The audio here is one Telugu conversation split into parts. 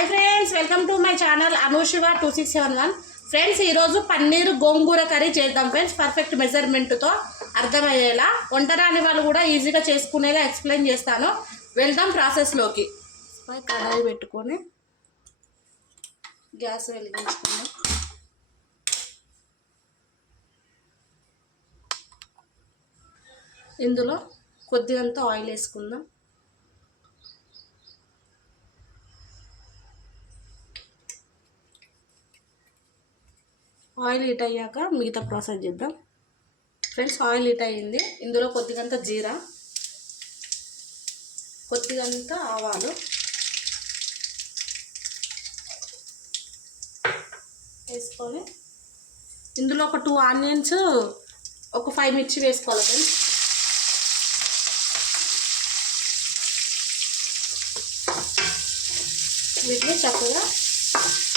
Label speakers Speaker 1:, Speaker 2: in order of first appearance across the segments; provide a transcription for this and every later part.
Speaker 1: Hi friends welcome to my channel Anushiva two six seven one friends ఈరోజు పన్నీరు గోంగూర కర్రీ చేద్దాం ఫ్రెండ్స్ పర్ఫెక్ట్ మెజర్మెంట్తో అర్థమయ్యేలా. వంట రాని వాళ్ళు కూడా ఈజీగా చేసుకునేలా ఎక్స్ప్లెయిన్ చేస్తాను. వెళ్దాం ప్రాసెస్లోకి కడాయి పెట్టుకొని గ్యాస్ వెలిగించుకుని ఇందులో కొద్దిగంత ఆయిల్ వేసుకుందాం. ఆయిల్ హీట్ అయ్యాక మిగతా ప్రాసెస్ చేద్దాం. ఫ్రెండ్స్ ఆయిల్ హీట్ అయ్యింది. ఇందులో కొద్దిగంత జీరా కొద్దిగంత ఆవాలు వేసుకొని ఇందులో ఒక టూ ఆనియన్స్ ఒక ఫైవ్ మిర్చి వేసుకోవాలి ఫ్రెండ్స్. వీటిని చక్కగా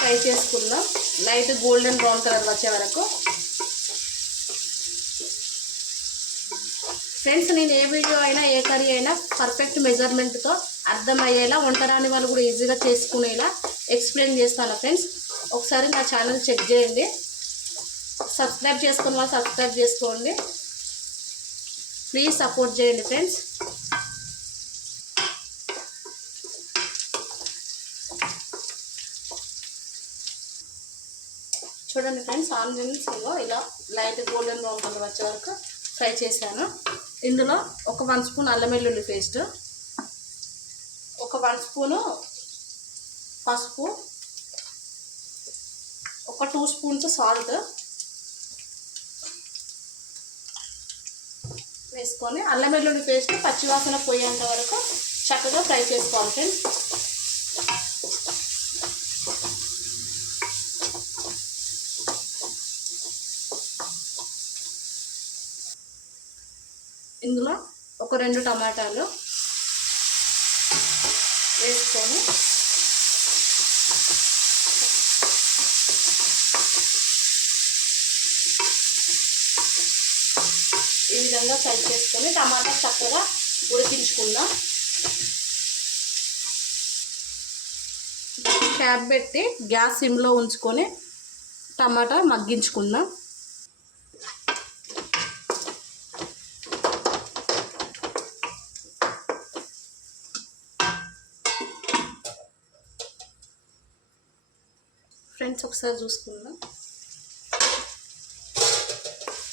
Speaker 1: ఫ్రై చేసుకుందాం. లైట్ గోల్డెన్ బ్రౌన్ కలర్ వచ్చే వరకు. ఫ్రెండ్స్ నేను ఏ వీడియో అయినా ఏ కర్రీ అయినా పర్ఫెక్ట్ మెజర్మెంట్తో అర్థమయ్యేలా వంట రాని వాళ్ళు కూడా ఈజీగా చేసుకునేలా ఎక్స్ప్లెయిన్ చేస్తాను ఫ్రెండ్స్ ఒకసారి నా ఛానల్ చెక్ చేయండి. సబ్స్క్రైబ్ చేసుకున్న వాళ్ళు సబ్స్క్రైబ్ చేసుకోండి. ప్లీజ్ సపోర్ట్ చేయండి ఫ్రెండ్స్ చూడండి ఫ్రెండ్స్ ఆనియన్స్ ఇగో ఇలా లైట్ గోల్డెన్ బ్రౌన్ కలర్ వచ్చే వరకు ఫ్రై చేశాను. ఇందులో ఒక వన్ స్పూన్ అల్లం వెల్లుల్లి పేస్ట్ ఒక వన్ స్పూను పసుపు ఒక టూ స్పూన్స్ సాల్ట్ వేసుకొని అల్లం వెల్లుల్లి పేస్ట్ పచ్చివాసన పోయేంత వరకు చక్కగా ఫ్రై చేసుకోవాలి ఫ్రెండ్స్. ఇందులో ఒక రెండు టమాటాలు వేసుకొని ఈ విధంగా ఫ్రై చేసుకొని టమాటా చక్కగా ఉడికించుకుందాం. క్యాప్ పెట్టి గ్యాస్ సిమ్లో ఉంచుకొని టమాటా మగ్గించుకుందాం. ఫ్రెండ్స్ ఒకసారి చూసుకుందాం.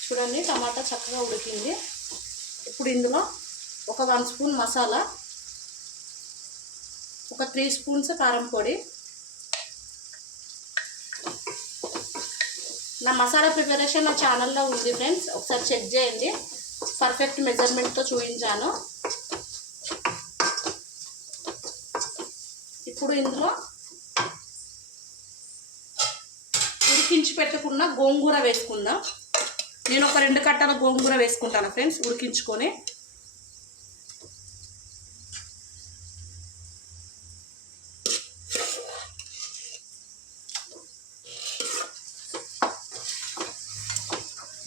Speaker 1: చూడండి టమాటా చక్కగా ఉడికింది. ఇప్పుడు ఇందులో ఒక వన్ స్పూన్ మసాలా ఒక త్రీ స్పూన్స్ కారం పొడి. నా మసాలా ప్రిపరేషన్ నా ఛానల్లో ఉంది ఫ్రెండ్స్. ఒకసారి చెక్ చేయండి. పర్ఫెక్ట్ మెజర్మెంట్తో చూపించాను. ఇప్పుడు ఇందులో ఉడికించి పెట్టుకున్న గోంగూర వేసుకుందాం. నేను ఒక రెండు కట్టల గోంగూర వేసుకుంటాను ఫ్రెండ్స్ ఉడికించుకొని.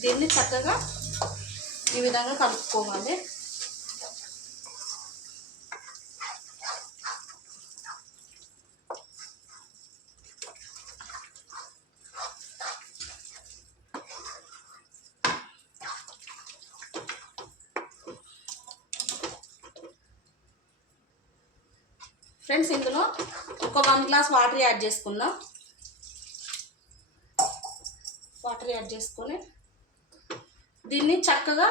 Speaker 1: దీన్ని చక్కగా ఈ విధంగా కలుపుకోవాలి. ఫ్రెండ్స్ ఇందులో ఒక వన్ గ్లాస్ వాటర్ యాడ్ చేసుకుందాం. వాటర్ యాడ్ చేసుకొని దీన్ని చక్కగా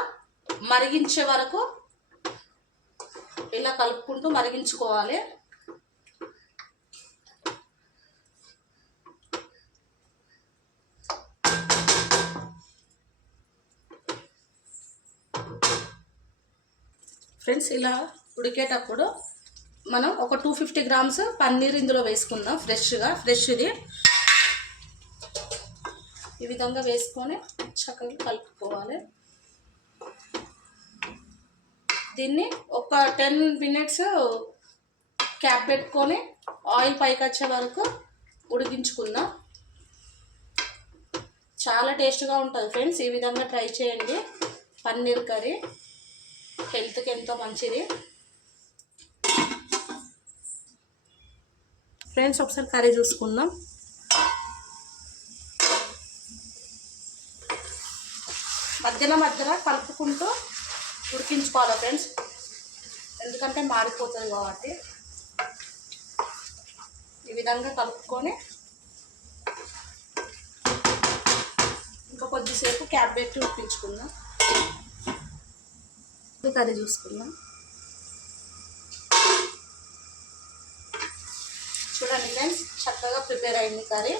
Speaker 1: మరిగించే వరకు ఇలా కలుపుకుంటూ మరిగించుకోవాలి. ఫ్రెండ్స్ ఇలా ఉడికేటప్పుడు మనం ఒక టూ ఫిఫ్టీ గ్రామ్స్ పన్నీర్ ఇందులో వేసుకుందాం ఫ్రెష్గా. ఫ్రెష్ ఇది. ఈ విధంగా వేసుకొని చక్కగా కలుపుకోవాలి. దీన్ని ఒక టెన్ మినిట్స్ క్యాప్ పెట్టుకొని ఆయిల్ పైకి వచ్చే వరకు ఉడికించుకుందాం. చాలా టేస్ట్గా ఉంటుంది ఫ్రెండ్స్. ఈ విధంగా ట్రై చేయండి. పన్నీర్ కర్రీ హెల్త్కి ఎంతో మంచిది. ఫ్రెండ్స్ ఒకసారి కర్రీ చూసుకుందాం. మధ్యలో మధ్యలో కలుపుకుంటూ ఉడికించుకోవాలి ఫ్రెండ్స్. ఎందుకంటే మారిపోతుంది కాబట్టి. ఈ విధంగా కలుపుకొని ఇంకా కొద్దిసేపు క్యాబ్ పెట్టి ఉడిపించుకుందాం కర్రీ చూసుకుందాం. చక్కగా ప్రిపేర్ అయింది కర్రీ.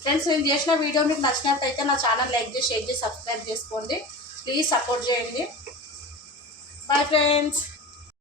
Speaker 1: ఫ్రెండ్స్ నేను చేసిన వీడియో మీకు నచ్చినట్టయితే నా ఛానల్ లైక్ చేసి షేర్ చేసి సబ్స్క్రైబ్ చేసుకోండి. ప్లీజ్ సపోర్ట్ చేయండి. Bye friends